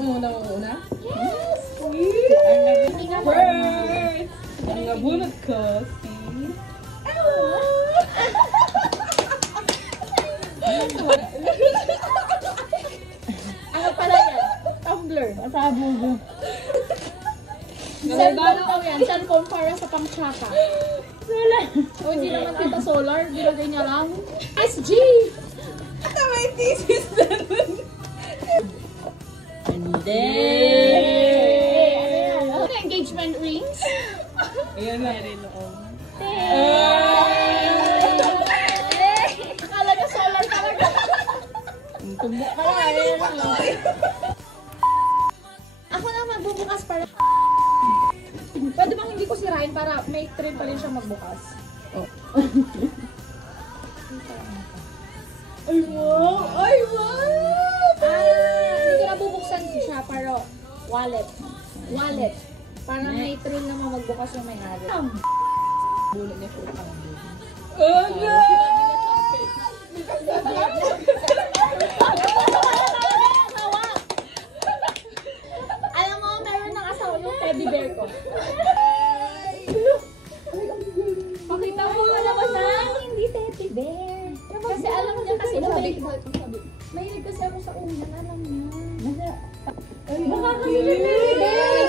Una? Yes! Sweet! Birds! Ang nabunot ko, si... Ano pala yan? Tumbler. Masabugo. Cellphone daw yan. Cellphone para sa pang-chaka. Wala. O hindi naman kita solar. Bilagay niya lang. SG! Ito may thesis na nun. Hindi. Ano yung engagement rings? Ayan na. Akala niya solar talaga. Tumbok ka lang. Ako na magbubukas para... Pwede bang hindi ko sirain para may trim pa rin siya magbukas? Oh. Ay, wow! Ay, wow! Hindi ko na bubuksan siya para wallet. Wallet. Para may trim na magbukas yung may-ari. Bulot niya po ang bulot. Oh, no! Alam mo, meron ng asawa yung teddy bear ko. Pakita mo malabasan. Hindi teddy bear. Kasi alam niya kasi mahilig kasi ako sa unan. Alam niya. Baka kasi yung teddy bear.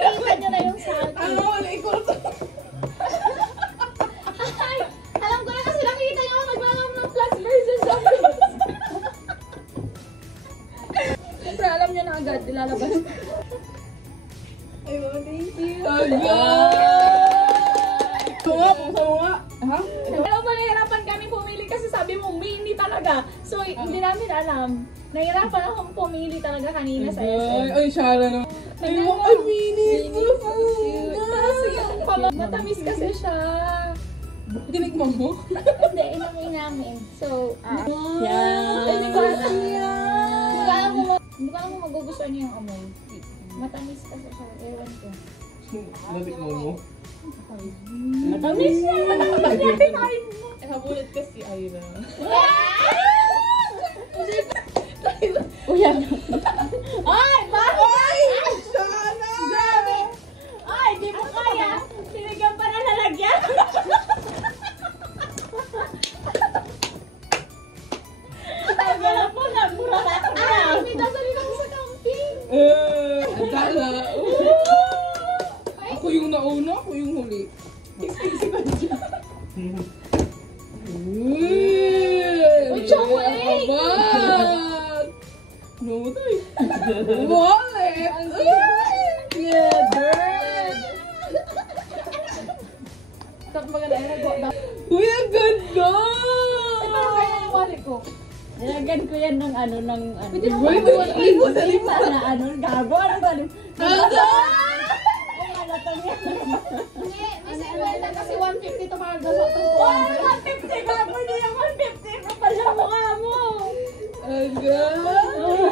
Ikita niyo na yung sa akin. Ano? Naikot to. Ay, alam ko na kasi nakikita niyo naglalang ng plus versus zombies. Siyempre alam niyo na agad, ilalabas. Ay, wow, thank you. Tunga, tunga. Ha? Pero mahirapan kami pumili kasi sabi mo mini talaga. So hindi namin alam. Nahirapan akong pumili talaga kanina sa SM. Ay, Shara no. Ay, wow, ay, mini. Kasi yung matamis kasi siya. Tinikman mo? Hindi, inamoy namin. So, hindi ko alam yan. Hindi ko alam kung magugustuhan niyo yung amoy. Matamis kasi siya. Ewan ko. Natikman mo? Matamis niya. Eh, habulit kasi Ira. Uy, ano? Ay! Bakit? Ay! Shara! Grabe! Ay, di mo kaya! Sinigyan pa na lalagyan! Wala po na! Mura na ako na! Ay, hindi dadali lang sa camping! Dala. Ako yung nauna, ako yung huli. Uy, chocolate! Abad! No, tayo. Wallet! Yeah, bird! Tapos maganda yung nag-walk. Uy, ang ganda! Ito na kaya yung wallet ko. Nilagyan ko yan ng ano, ng ano. Pwede mo Uy, libo sa libo! Na ano, gago, ano ba? Ganda! Hindi, may 50 kasi 150 to para sa itong 150 ka! Pwede yung 150 ka pala mukha mo! Aga!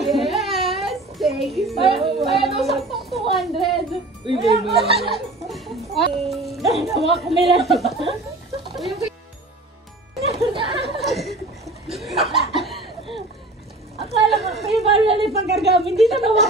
Yes! Thank you so much! Kaya daw sa 200. Uy, baby! Nawa ko nila. Akala ko kayo ba nalipag gagamit? Hindi na nawa.